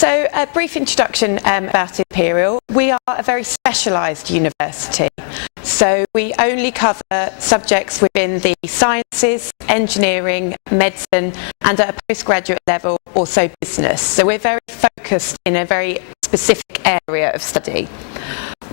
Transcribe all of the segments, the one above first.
So a brief introduction about Imperial. We are a very specialised university. So we only cover subjects within the sciences, engineering, medicine, and at a postgraduate level also business. So we're very focused in a very specific area of study.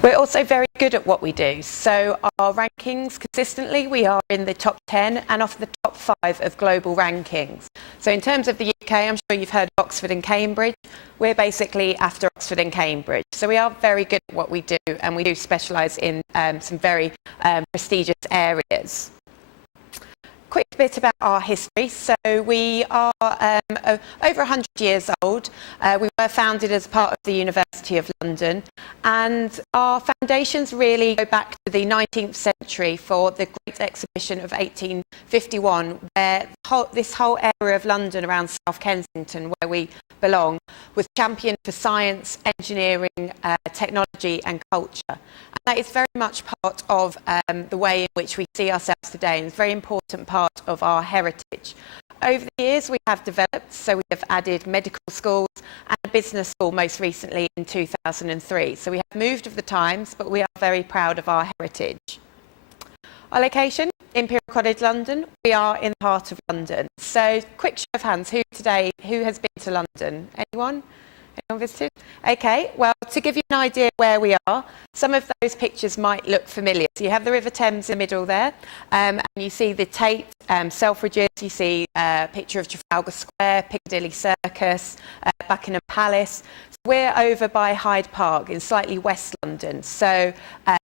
We're also very good at what we do. So our rankings, consistently, we are in the top 10 and off the top 5 of global rankings. So in terms of the UK, I'm sure you've heard of Oxford and Cambridge. We're basically after Oxford and Cambridge. So we are very good at what we do, and we do specialise in some very prestigious areas. Quick bit about our history. So we are over 100 years old. We were founded as part of the University of London, and our foundations really go back to the 19th century for the Great Exhibition of 1851, where this whole area of London around South Kensington, where we belong, was championed for science, engineering, technology and culture. And that is very much part of the way in which we see ourselves today, and it's a very important part of our heritage. Over the years we have developed, so we have added medical schools and a business school most recently in 2003. So we have moved with the times, but we are very proud of our heritage. Our location, Imperial College London. We are in the heart of London. So quick show of hands, who has been to London? Anyone? Anyone visited? Okay, well, to give you an idea where we are, some of those pictures might look familiar. So you have the River Thames in the middle there, and you see the Tate, Selfridges, you see a picture of Trafalgar Square, Piccadilly Circus, Buckingham Palace. So we're over by Hyde Park in slightly West London. So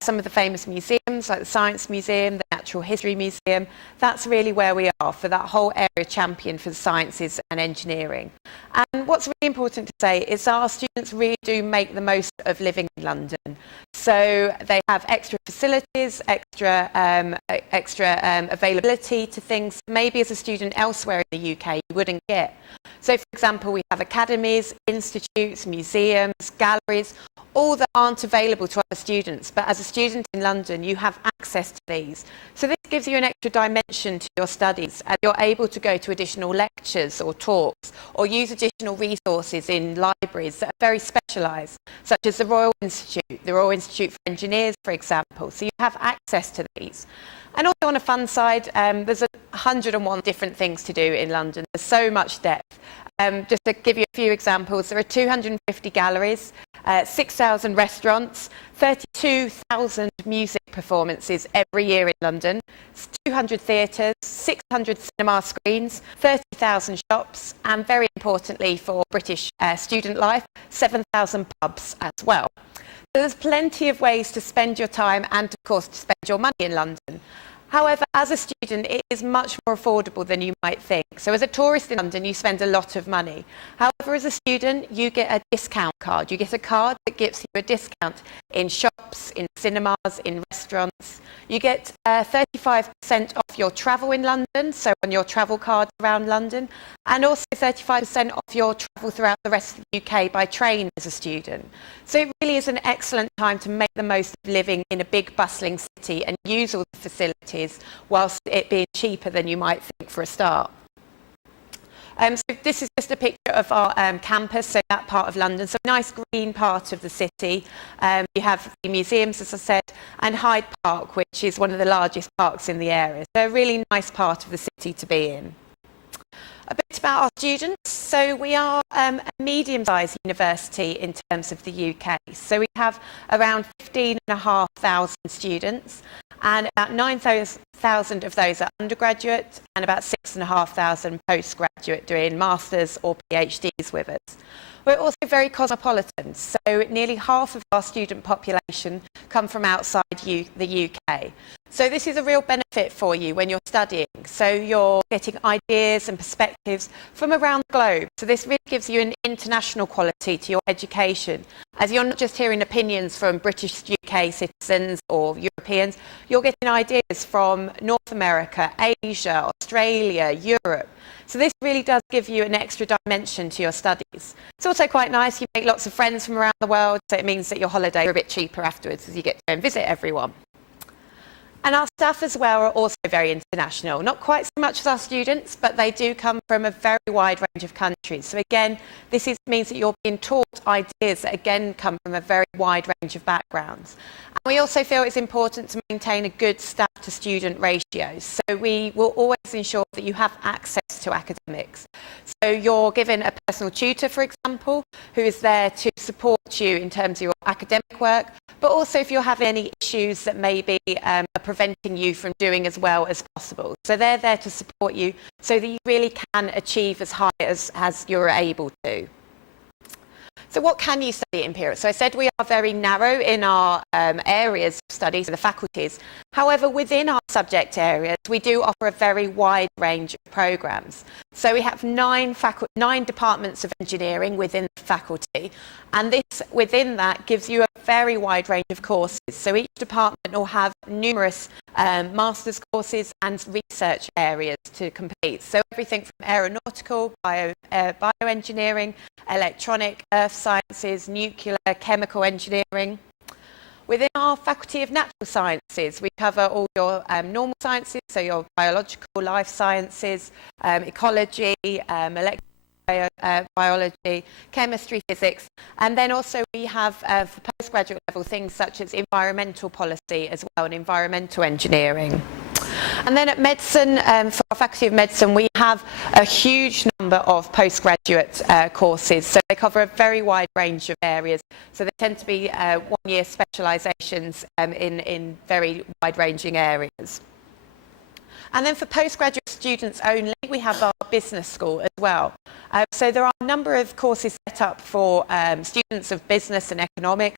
some of the famous museums, like the Science Museum, the Natural History Museum, that's really where we are for that whole area champion for the sciences and engineering. And what's really important to say is our students really do make the most of living in London. So they have extra facilities, extra availability to things maybe as a student elsewhere in the UK you wouldn't get. So for example, we have academies, institutes, museums, galleries, all that aren't available to other students, but as a student in London you have access to these. So this gives you an extra dimension to your studies, and you're able to go to additional lectures or talks or use additional resources in libraries that are very specialised, such as the Royal Institute, the Royal Institute for Engineers, for example. So you have access to these. And also on a fun side, there's 101 different things to do in London. There's so much depth. Just to give you a few examples, there are 250 galleries, 6,000 restaurants, 32,000 music performances every year in London, 200 theatres, 600 cinema screens, 30,000 shops, and very importantly for British student life, 7,000 pubs as well. So there's plenty of ways to spend your time and, of course, to spend your money in London. However, as a student, it is much more affordable than you might think. So as a tourist in London, you spend a lot of money. However, as a student, you get a discount card. You get a card that gives you a discount in shops, in cinemas, in restaurants. You get 35% off your travel in London, so on your travel card around London, and also 35% off your travel throughout the rest of the UK by train as a student. So it really is an excellent time to make the most of living in a big bustling city and use all the facilities whilst it being cheaper than you might think for a start. So this is just a picture of our campus, so that part of London, so a nice green part of the city. You have the museums, as I said, and Hyde Park, which is one of the largest parks in the area. So a really nice part of the city to be in. A bit about our students. So we are a medium-sized university in terms of the UK. So we have around 15,500 students, and about 9,000 of those are undergraduate and about 6,500 postgraduate doing masters or PhDs with us. We're also very cosmopolitan, so nearly half of our student population come from outside the UK. So this is a real benefit for you when you're studying. So you're getting ideas and perspectives from around the globe. So this really gives you an international quality to your education, as you're not just hearing opinions from British UK citizens or Europeans, you're getting ideas from North America, Asia, Australia, Europe. So this really does give you an extra dimension to your studies. It's also quite nice, you make lots of friends from around the world, so it means that your holidays are a bit cheaper afterwards as you get to go and visit everyone. And our staff as well are also very international, not quite so much as our students, but they do come from a very wide range of countries. So again, means that you're being taught ideas that again come from a very wide range of backgrounds. And we also feel it's important to maintain a good staff to student ratio. So we will always ensure that you have access to academics. So you're given a personal tutor, for example, who is there to support you in terms of your academic work, but also if you're having any issues that maybe are preventing you from doing as well as possible. So they're there to support you so that you really can achieve as high as you're able to. So what can you study at Imperial? So I said we are very narrow in our areas of study, so the faculties. However, within our subject areas, we do offer a very wide range of programmes. So we have 9 departments of engineering within the faculty, and this within that gives you a very wide range of courses. So each department will have numerous master's courses and research areas to complete. So everything from aeronautical, bioengineering, electronic, earth sciences, nuclear, chemical engineering. Within our Faculty of Natural Sciences, we cover all your normal sciences, so your biological, life sciences, ecology, biology, chemistry, physics, and then also we have for postgraduate level things such as environmental policy as well and environmental engineering. And then at medicine, for our Faculty of Medicine, we have a huge number of postgraduate courses. So they cover a very wide range of areas. So they tend to be one-year specialisations in very wide-ranging areas. And then for postgraduate students only, we have our business school as well. So there are a number of courses set up for students of business and economics.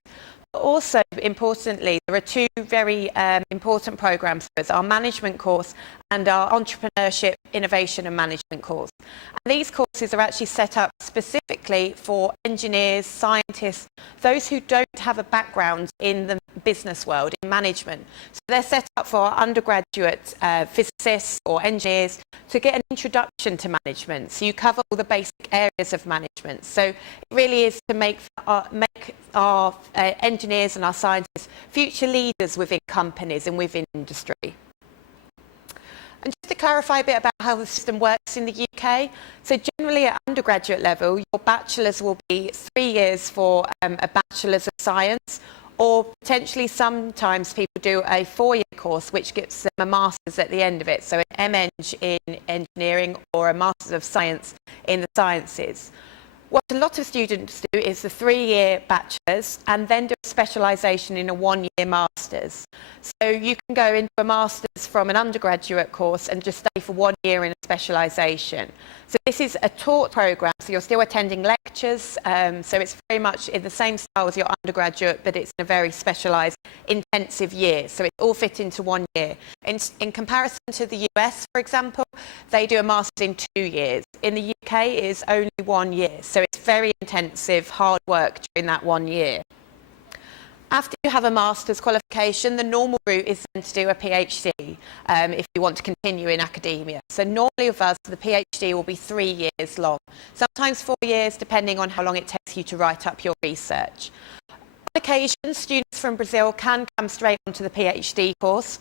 Also, importantly, there are 2 very important programmes for us, our management course and our entrepreneurship, innovation and management course. And these courses are actually set up specifically for engineers, scientists, those who don't have a background in the business world, in management. So they're set up for our undergraduate physicists or engineers to get an introduction to management. So you cover all the basic areas of management. So it really is to make our engineers and our scientists future leaders within companies and within industry. And just to clarify a bit about how the system works in the UK, so generally at undergraduate level, your bachelor's will be 3 years for a bachelor's of science, or potentially sometimes people do a 4-year course which gives them a master's at the end of it, so an MEng in engineering or a master's of science in the sciences. What a lot of students do is the 3-year bachelor's and then do a specialisation in a 1-year master's. So you can go into a master's from an undergraduate course and just stay for 1 year in a specialisation. So this is a taught programme, so you're still attending lectures, so it's very much in the same style as your undergraduate, but it's in a very specialised, intensive year. So it's all fit into 1 year. In comparison to the US, for example, they do a master's in 2 years. In the UK, it is only 1 year. So it's very intensive, hard work during that 1 year. After you have a master's qualification, the normal route is then to do a PhD if you want to continue in academia. So normally with us, the PhD will be 3 years long, sometimes 4 years, depending on how long it takes you to write up your research. On occasion, students from Brazil can come straight onto the PhD course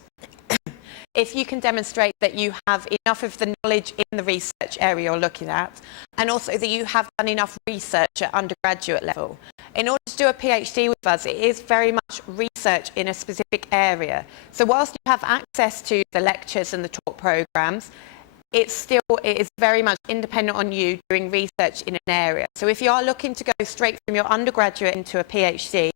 if you can demonstrate that you have enough of the knowledge in the research area you're looking at, and also that you have done enough research at undergraduate level. In order to do a PhD with us, it is very much research in a specific area. So whilst you have access to the lectures and the talk programmes, it is very much independent on you doing research in an area. So if you are looking to go straight from your undergraduate into a PhD,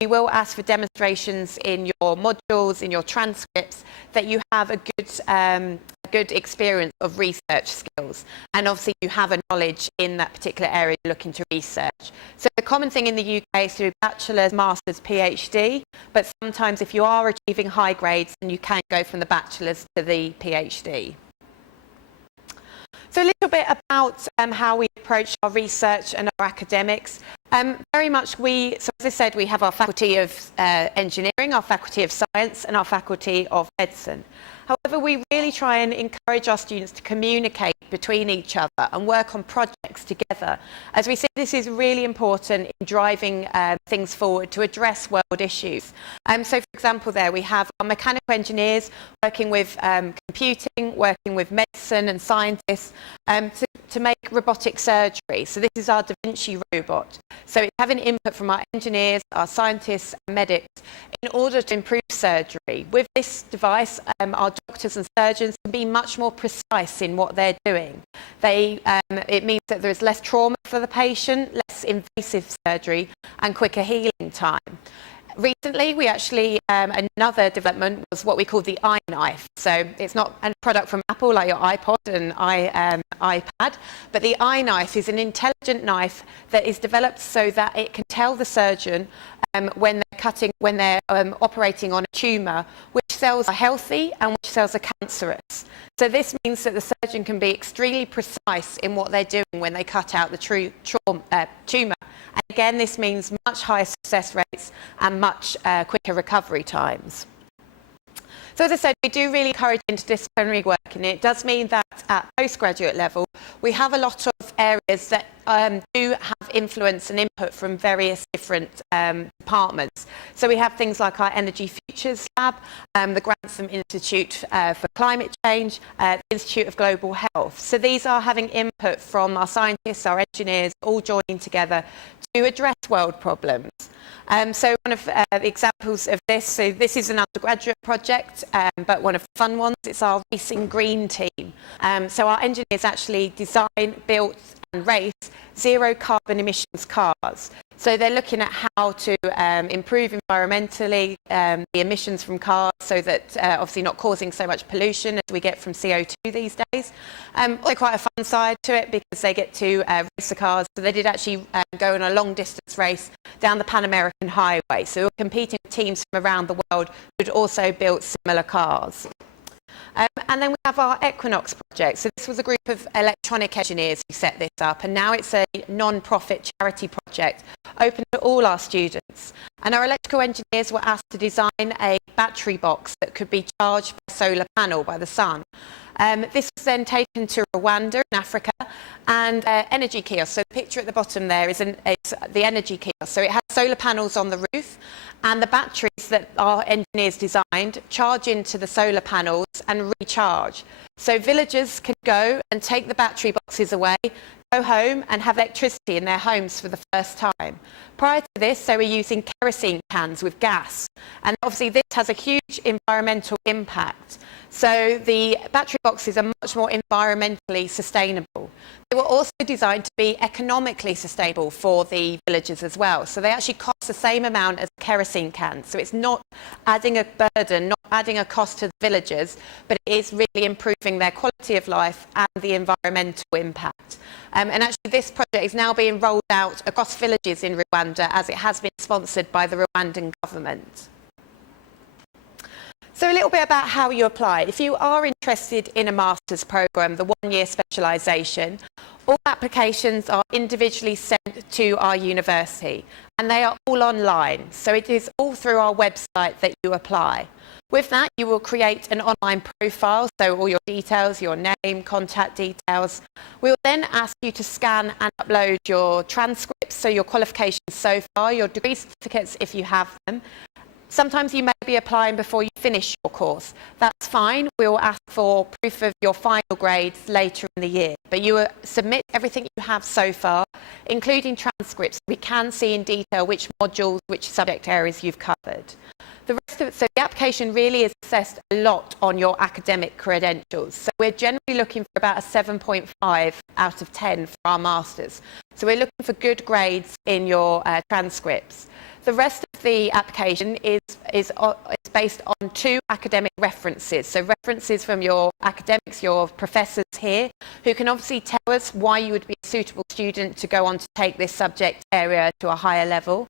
we will ask for demonstrations in your modules, in your transcripts, that you have a good experience of research skills. And obviously you have a knowledge in that particular area you're looking to research. So the common thing in the UK is to do bachelor's, master's, PhD, but sometimes if you are achieving high grades, then you can go from the bachelor's to the PhD. So a little bit about how we approach our research and our academics. Very much so as I said, we have our faculty of engineering, our faculty of science, and our faculty of medicine. However, we really try and encourage our students to communicate between each other and work on projects together. As we see, this is really important in driving things forward to address world issues. So, for example, there we have our mechanical engineers working with computing, working with medicine and scientists to make robotic surgery. So this is our Da Vinci robot. So it's having input from our engineers, our scientists and medics in order to improve surgery. With this device, our doctors and surgeons can be much more precise in what they're doing. It means that there is less trauma for the patient, less invasive surgery and quicker healing time. Recently, we actually, another development was what we call the iKnife. So it's not a product from Apple like your iPod and iPad, but the iKnife is an intelligent knife that is developed so that it can tell the surgeon when they're operating on a tumour, which cells are healthy and which cells are cancerous. So this means that the surgeon can be extremely precise in what they're doing when they cut out the tumour. And again, this means much higher success rates and much quicker recovery times. So as I said, we do really encourage interdisciplinary work, and it does mean that at postgraduate level, we have a lot of areas that do have influence and input from various different departments. So we have things like our Energy Futures Lab, the Grantham Institute for Climate Change, the Institute of Global Health. So these are having input from our scientists, our engineers, all joining together to address world problems. So one of the examples of this, so this is an undergraduate project, but one of the fun ones, it's our Racing Green team. So our engineers actually design, built and race zero carbon emissions cars. So they're looking at how to improve environmentally the emissions from cars so that obviously not causing so much pollution as we get from CO2 these days. Also quite a fun side to it because they get to race the cars. So they did actually go on a long distance race down the Pan American Highway. So we're competing with teams from around the world who'd also built similar cars. And then we have our Equinox project. So this was a group of electronic engineers who set this up, and now it's a non-profit charity project open to all our students. And our electrical engineers were asked to design a battery box that could be charged by a solar panel by the sun. This was then taken to Rwanda in Africa, and energy kiosk. So the picture at the bottom there is the energy kiosk. So it has solar panels on the roof, and the batteries that our engineers designed charge into the solar panels and recharge. So villagers can go and take the battery boxes away, go home and have electricity in their homes for the first time. Prior to this, they were using kerosene cans with gas, and obviously this has a huge environmental impact. So the battery boxes are much more environmentally sustainable. They were also designed to be economically sustainable for the villagers as well. So they actually cost the same amount as a kerosene can. So it's not adding a burden, not adding a cost to the villagers, but it is really improving their quality of life and the environmental impact. And actually this project is now being rolled out across villages in Rwanda as it has been sponsored by the Rwandan government. So a little bit about how you apply. If you are interested in a master's programme, the one-year specialisation, all applications are individually sent to our university and they are all online. So it is all through our website that you apply. With that, you will create an online profile, so all your details, your name, contact details. We will then ask you to scan and upload your transcripts, so your qualifications so far, your degree certificates if you have them. Sometimes you may be applying before you finish your course. That's fine. We will ask for proof of your final grades later in the year. But you will submit everything you have so far, including transcripts. We can see in detail which modules, which subject areas you've covered. The rest of it, so the application really is assessed a lot on your academic credentials. So we're generally looking for about a 7.5 out of 10 for our masters. So we're looking for good grades in your transcripts. The rest of the application is based on 2 academic references. So references from your academics, your professors here, who can obviously tell us why you would be a suitable student to go on to take this subject area to a higher level.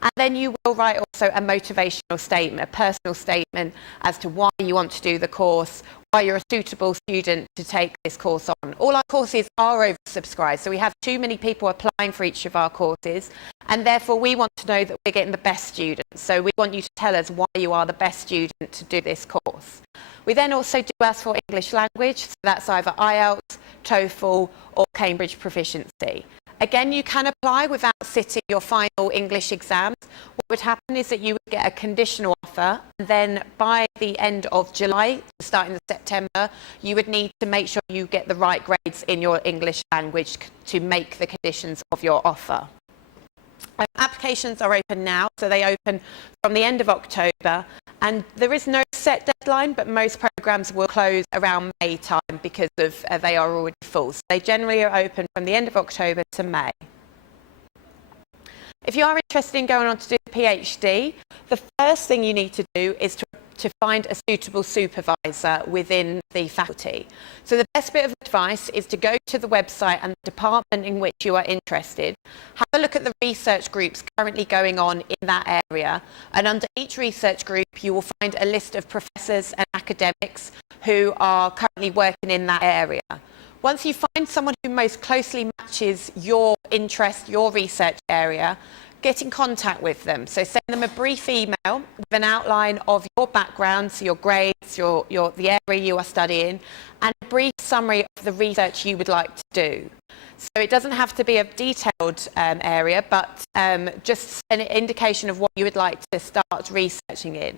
And then you will write also a motivational statement, a personal statement as to why you want to do the course, why you're a suitable student to take this course on. All our courses are over oversubscribed. So we have too many people applying for each of our courses, and therefore we want to know that we're getting the best students. So we want you to tell us why you are the best student to do this course. We then also do ask for English language, so that's either IELTS, TOEFL or Cambridge proficiency. Again, you can apply without sitting your final English exams. What would happen is that you would get a conditional offer, and then by the end of July, starting in September, you would need to make sure you get the right grades in your English language to make the conditions of your offer. Applications are open now, so they open from the end of October, and there is no set deadline, but most programs will close around May time because of they are already full. So they generally are open from the end of October to May. If you are interested in going on to do a PhD, the first thing you need to do is to find a suitable supervisor within the faculty. So the best bit of advice is to go to the website and the department in which you are interested, have a look at the research groups currently going on in that area, and under each research group you will find a list of professors and academics who are currently working in that area. Once you find someone who most closely matches your interest, your research area, get in contact with them. So send them a brief email with an outline of your background, so your grades, the area you are studying, and a brief summary of the research you would like to do. So it doesn't have to be a detailed area, but just an indication of what you would like to start researching in.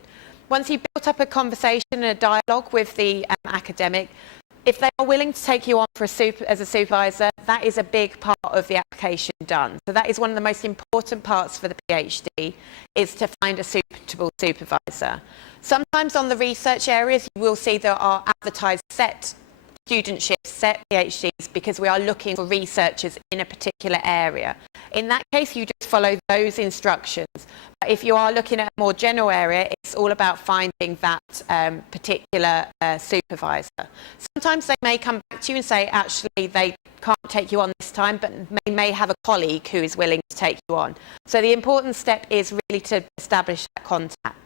Once you've built up a conversation and a dialogue with the academic, if they are willing to take you on for as a supervisor, that is a big part of the application done. So that is one of the most important parts for the PhD, is to find a suitable supervisor. Sometimes on the research areas, you will see there are advertised set studentships, set PhDs, because we are looking for researchers in a particular area. In that case, you just follow those instructions. But if you are looking at a more general area, it's all about finding that particular supervisor. Sometimes they may come back to you and say, actually, they can't take you on this time, but they may have a colleague who is willing to take you on. So the important step is really to establish that contact.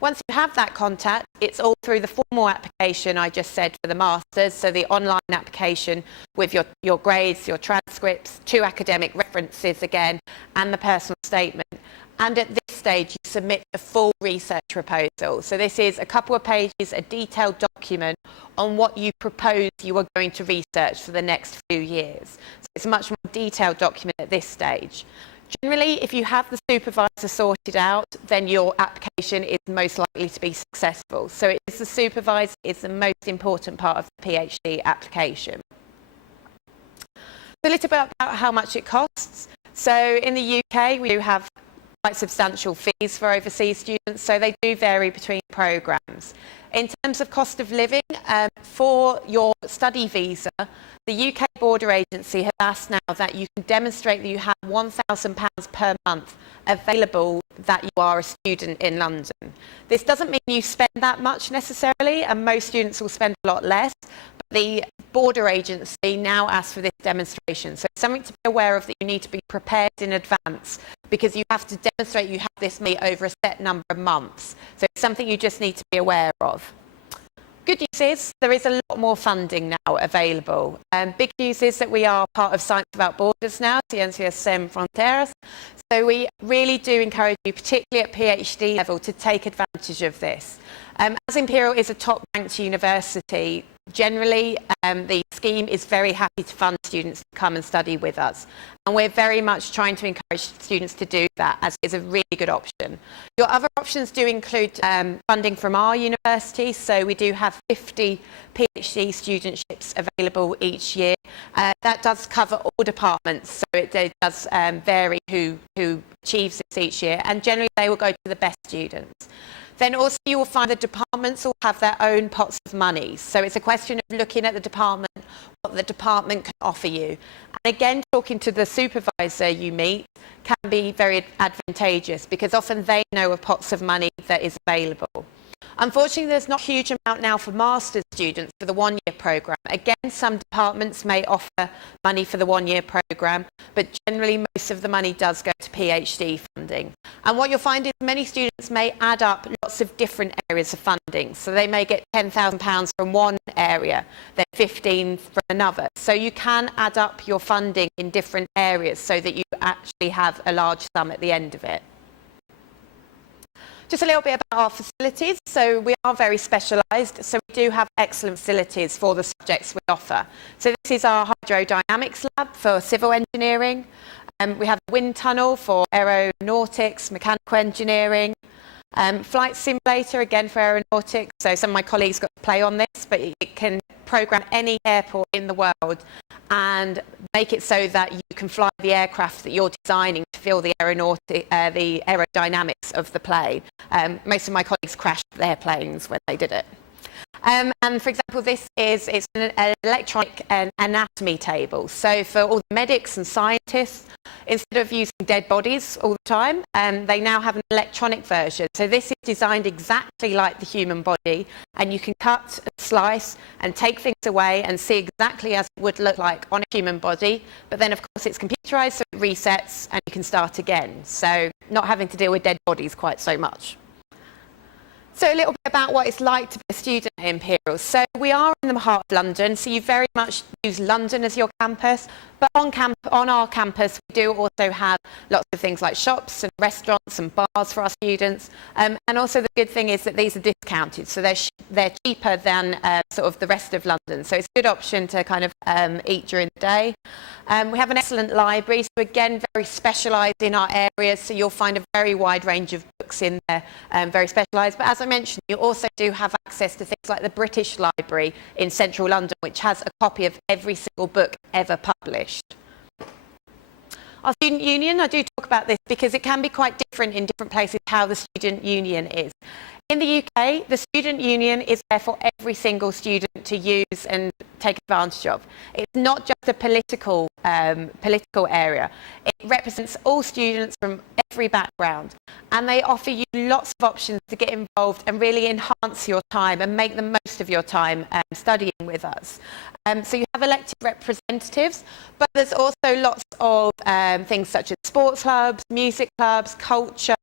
Once you have that contact, it's all through the formal application I just said for the Masters, so the online application with your grades, your transcripts, 2 academic references again, and the personal statement. And at this stage, you submit a full research proposal. So this is a couple of pages, a detailed document on what you propose you are going to research for the next few years. So it's a much more detailed document at this stage. Generally, if you have the supervisor sorted out, then your application is most likely to be successful. So it is the supervisor is the most important part of the PhD application. A little bit about how much it costs. So in the UK, we do have quite substantial fees for overseas students, so they do vary between programs. In terms of cost of living, for your study visa, the UK Border Agency have asked now that you can demonstrate that you have £1,000 per month available that you are a student in London. This doesn't mean you spend that much necessarily, and most students will spend a lot less, but the Border Agency now asks for this demonstration. So it's something to be aware of, that you need to be prepared in advance, because you have to demonstrate you have this money over a set number of months. So it's something you just need to be aware of. Good news is there is a lot more funding now available. Big news is that we are part of Science Without Borders now, Ciencias Sem Fronteiras. So we really do encourage you, particularly at PhD level, to take advantage of this. As Imperial is a top-ranked university, generally the scheme is very happy to fund students to come and study with us. And we're very much trying to encourage students to do that, as it is a really good option. Your other options do include funding from our university, so we do have 50 PhD studentships available each year. That does cover all departments, so it does vary who achieves this each year, and generally they will go to the best students. Then also you will find the departments will have their own pots of money. So it's a question of looking at the department, what the department can offer you. And again, talking to the supervisor you meet can be very advantageous, because often they know of pots of money that is available. Unfortunately, there's not a huge amount now for master's students for the one-year programme. Again, some departments may offer money for the one-year programme, but generally most of the money does go to PhD funding. And what you'll find is many students may add up lots of different areas of funding. So they may get £10,000 from one area, then 15 from another. So you can add up your funding in different areas so that you actually have a large sum at the end of it. Just a little bit about our facilities. So we are very specialised, so we do have excellent facilities for the subjects we offer. So this is our hydrodynamics lab for civil engineering. We have a wind tunnel for aeronautics, mechanical engineering. Flight simulator, again for aeronautics. So some of my colleagues got to play on this, but it can program any airport in the world and make it so that you can fly the aircraft that you're designing to feel the aerodynamics of the plane. Most of my colleagues crashed their planes when they did it. And for example, it's an electronic anatomy table. So for all the medics and scientists, instead of using dead bodies all the time, they now have an electronic version. So this is designed exactly like the human body, and you can cut and slice and take things away and see exactly as it would look like on a human body. But then, of course, it's computerized, so it resets and you can start again. So not having to deal with dead bodies quite so much. So a little bit about what it's like to be a student at Imperial. So we are in the heart of London, so you very much use London as your campus. But on our campus, we do also have lots of things like shops and restaurants and bars for our students. And also the good thing is that these are discounted, so they're cheaper than sort of the rest of London. So it's a good option to kind of eat during the day. We have an excellent library, so again, very specialised in our areas. So you'll find a very wide range of books in there, very specialised. But as I mentioned, you also do have access to things like the British Library in central London, which has a copy of every single book ever published. Our student union, I do talk about this because it can be quite different in different places how the student union is. In the UK, the student union is there for every single student to use and take advantage of. It's not just a political area. It represents all students from every background, and they offer you lots of options to get involved and really enhance your time and make the most of your time studying with us. So you have elected representatives, but there's also lots of things such as sports clubs, music clubs, culture.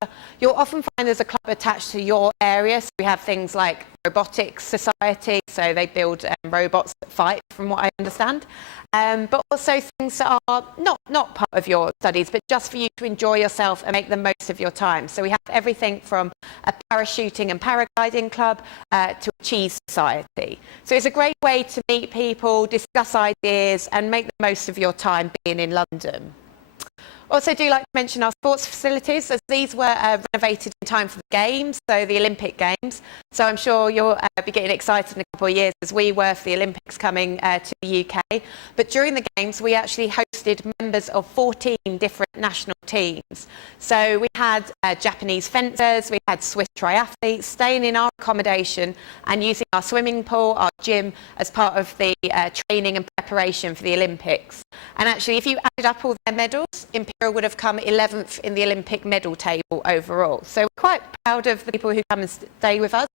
You'll often find there's a club attached to your area. So we have things like Robotics Society, so they build robots that fight, from what I understand. But also things that are not part of your studies, but just for you to enjoy yourself and make the most of your time. So we have everything from a parachuting and paragliding club to a cheese society. So it's a great way to meet people, discuss ideas, and make the most of your time being in London. Also do like to mention our sports facilities, as these were renovated in time for the Games, so the Olympic Games. So I'm sure you'll be getting excited in a couple of years, as we were for the Olympics coming to the UK. But during the Games, we actually hosted members of 14 different national teams. So we had Japanese fencers, we had Swiss triathletes staying in our accommodation and using our swimming pool, our gym, as part of the training and preparation for the Olympics. And actually, if you added up all their medals, Imperial would have come 11th in the Olympic medal table overall. So we're quite proud of the people who come and stay with us.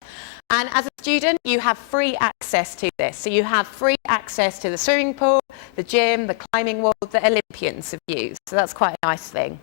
And as a student, you have free access to this. So you have free access to the swimming pool, the gym, the climbing wall that Olympians have used. So that's quite a nice thing.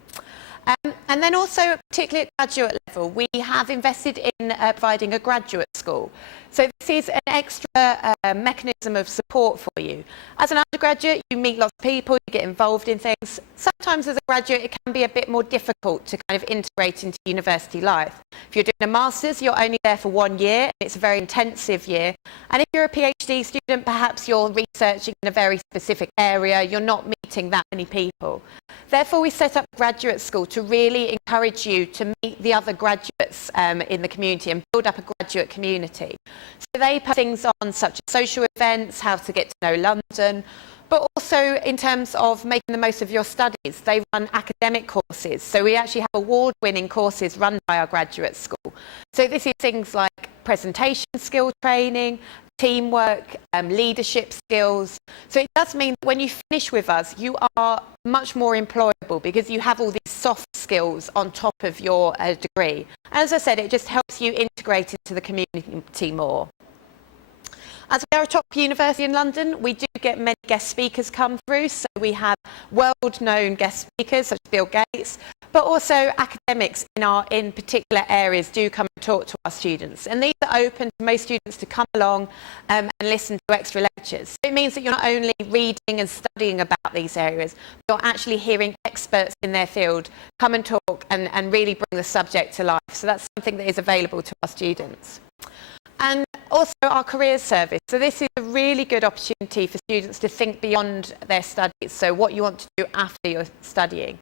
And then also, particularly at graduate level, we have invested in providing a graduate school. So this is an extra mechanism of support for you. As an undergraduate, you meet lots of people, you get involved in things. Sometimes as a graduate, it can be a bit more difficult to kind of integrate into university life. If you're doing a master's, you're only there for 1 year, and it's a very intensive year. And if you're a PhD student, perhaps you're researching in a very specific area, you're not meeting that many people. Therefore, we set up a graduate school to really encourage you to meet the other graduates in the community and build up a graduate community. So they put things on such as social events, how to get to know London, but also in terms of making the most of your studies. They run academic courses. So we actually have award-winning courses run by our graduate school. So this is things like presentation skill training, teamwork, leadership skills. So it does mean that when you finish with us, you are much more employable because you have all these soft skills on top of your degree. As I said, it just helps you integrate into the community more. As we are a top university in London, we do get many guest speakers come through. So we have world-known guest speakers such as Bill Gates, but also academics in particular areas do come and talk to our students. And these are open to most students to come along and listen to extra lectures. So it means that you're not only reading and studying about these areas, but you're actually hearing experts in their field come and talk and really bring the subject to life. So that's something that is available to our students. And also our careers service. So this is a really good opportunity for students to think beyond their studies. So what you want to do after you're studying.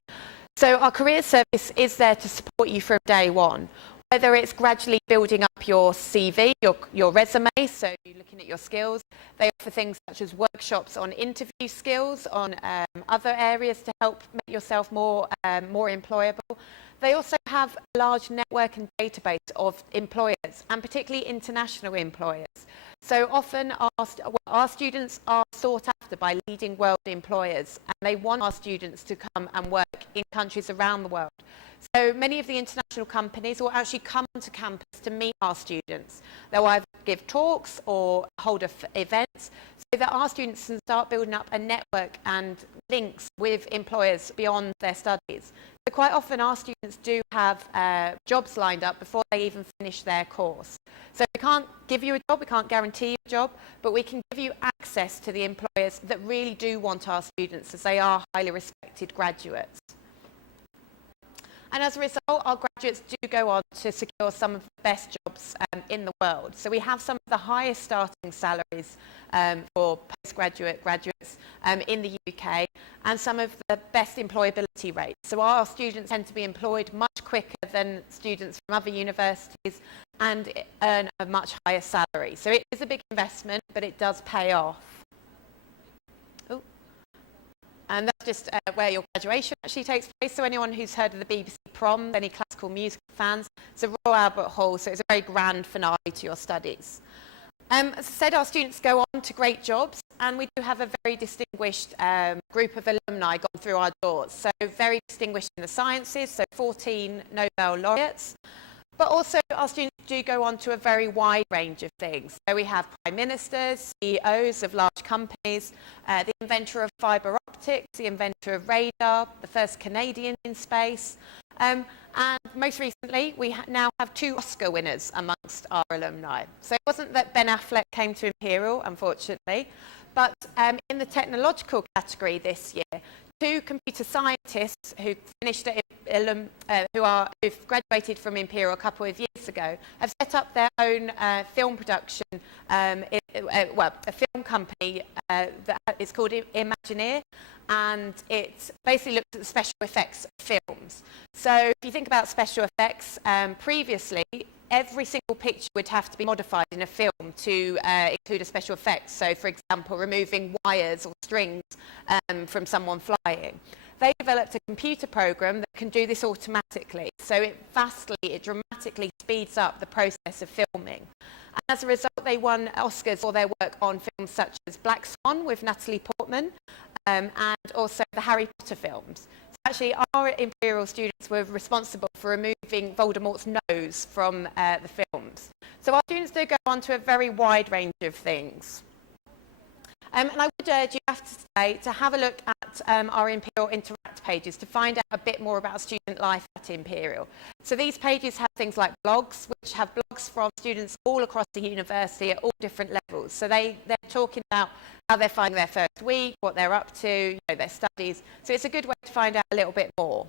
So our careers service is there to support you from day one. Whether it's gradually building up your CV, your resume, so you're looking at your skills. They offer things such as workshops on interview skills, on other areas to help make yourself more employable. They also have a large network and database of employers, and particularly international employers. So often our students are sought after by leading world employers, and they want our students to come and work in countries around the world. So many of the international companies will actually come to campus to meet our students. They'll either give talks or hold events so that our students can start building up a network and links with employers beyond their studies. So quite often our students do have jobs lined up before they even finish their course. So we can't give you a job, we can't guarantee you a job, but we can give you access to the employers that really do want our students, as they are highly respected graduates. And as a result, our graduates do go on to secure some of the best jobs in the world. So we have some of the highest starting salaries for postgraduate graduates in the UK, and some of the best employability rates. So our students tend to be employed much quicker than students from other universities and earn a much higher salary. So it is a big investment, but it does pay off. And that's just where your graduation actually takes place. So anyone who's heard of the BBC Prom, any classical music fans, it's a Royal Albert Hall, so it's a very grand finale to your studies. As I said, our students go on to great jobs, and we do have a very distinguished group of alumni gone through our doors. So very distinguished in the sciences, so 14 Nobel laureates. But also our students do go on to a very wide range of things. So we have prime ministers, CEOs of large companies, the inventor of fibre optics, the inventor of radar, the first Canadian in space. And most recently, we now have 2 Oscar winners amongst our alumni. So it wasn't that Ben Affleck came to Imperial, unfortunately, but in the technological category this year, 2 computer scientists who finished who've graduated from Imperial a couple of years ago have set up their own film production, a film company that is called Imagineer, and it basically looks at the special effects of films. So if you think about special effects, previously every single picture would have to be modified in a film to include a special effect. So, for example, removing wires or strings from someone flying. They developed a computer program that can do this automatically. So it dramatically speeds up the process of filming. And as a result, they won Oscars for their work on films such as Black Swan with Natalie Portman, and also the Harry Potter films. Actually, our Imperial students were responsible for removing Voldemort's nose from the films. So our students do go on to a very wide range of things. And I would urge you, after today, to have a look at our Imperial Interact pages to find out a bit more about student life at Imperial. So these pages have things like blogs, which have blogs from students all across the university at all different levels. So they're talking about how they're finding their first week, what they're up to, their studies. So it's a good way to find out a little bit more.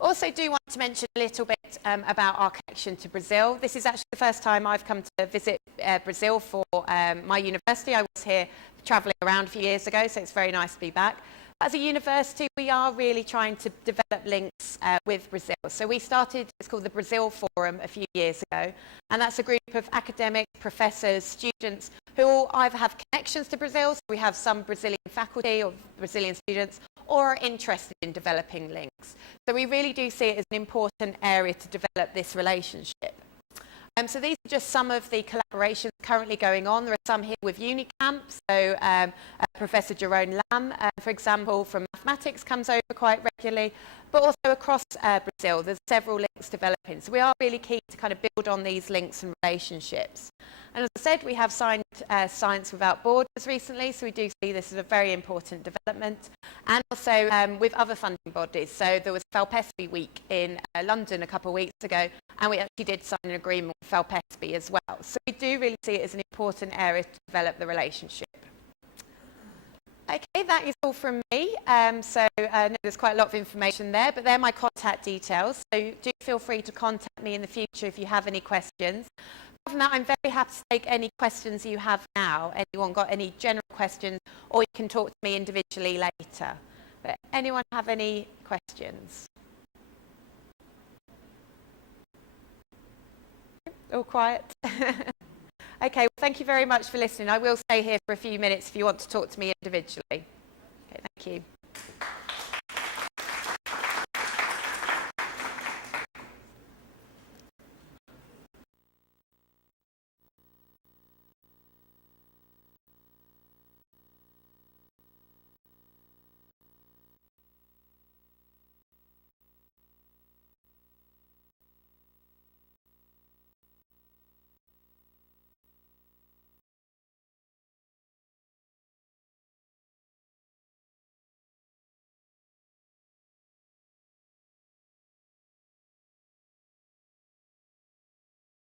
Also do want to mention a little bit about our connection to Brazil. This is actually the first time I've come to visit Brazil for my university. I was here travelling around a few years ago, so it's very nice to be back. As a university, we are really trying to develop links with Brazil. So we started, it's called the Brazil Forum a few years ago, and that's a group of academics, professors, students who all either have connections to Brazil, so we have some Brazilian faculty or Brazilian students, or are interested in developing links. So we really do see it as an important area to develop this relationship. So these are just some of the collaborations currently going on. There are some here with Unicamp. So Professor Jerome Lam, for example, from mathematics comes over quite regularly, but also across Brazil. There's several links developing. So we are really keen to kind of build on these links and relationships. And as I said, we have signed Science Without Borders recently, so we do see this as a very important development. And also with other funding bodies. So there was FALPESB Week in London a couple of weeks ago, and we actually did sign an agreement with FALPESB as well. So we do really see it as an important area to develop the relationship. Okay, that is all from me. I know there's quite a lot of information there, but they're my contact details. So do feel free to contact me in the future if you have any questions. Apart from that, I'm very happy to take any questions you have now. Anyone got any general questions, or you can talk to me individually later. But anyone have any questions? All quiet? Okay, well, thank you very much for listening. I will stay here for a few minutes if you want to talk to me individually. Okay, thank you.